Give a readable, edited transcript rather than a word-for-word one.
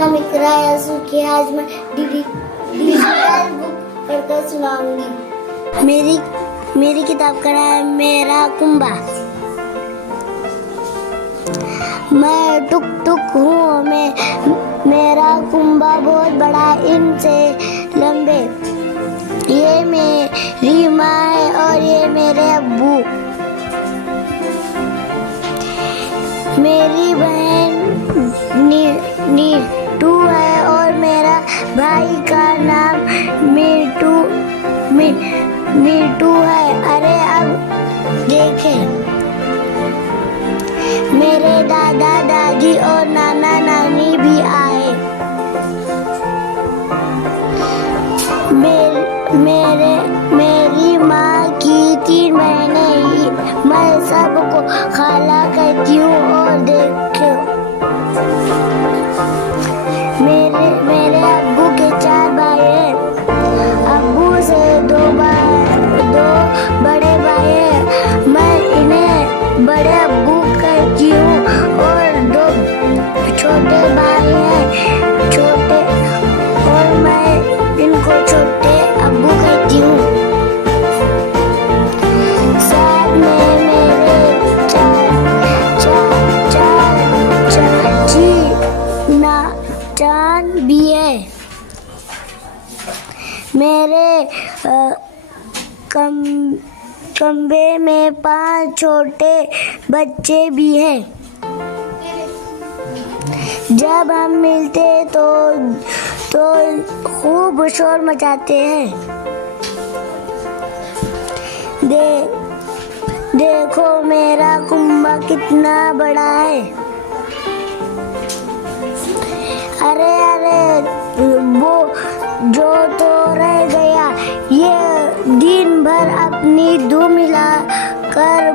नाम इकरा यासू की आज मैं डिजिटल बुक पढ़कर सुनाऊंगी। मेरी किताब का नाम है मेरा कुंबा। मैं टुक टुक हूँ, मेरा कुंबा बहुत बड़ा, इनसे लंबे। ये मेरी माँ है और ये मेरे अब्बू। मेरी बहन नीटू है और मेरा भाई का नाम मीटू है। अरे अब देखें, मेरे दादा दादी और नाना नानी भी आए। मेरी माँ की 3 बहनें ही, मैं सबको खाला कहती हूँ। और देखो, मेरे अब्बू के 4 भाई हैं। अब्बू से 2 बड़े भाई हैं। मैं इन्हें बड़े अब्बू कहती हूँ और 2 छोटे भाई हैं, और मैं इनको छोटे अब्बू कहती हूँ। साथ में मेरे चाचा भी है। मेरे कमरे में 5 छोटे बच्चे भी हैं। जब हम मिलते तो खूब शोर मचाते हैं। देखो मेरा कुंबा कितना बड़ा है। अरे वो जो तो रह गया, ये दिन भर अपनी धूम मिला कर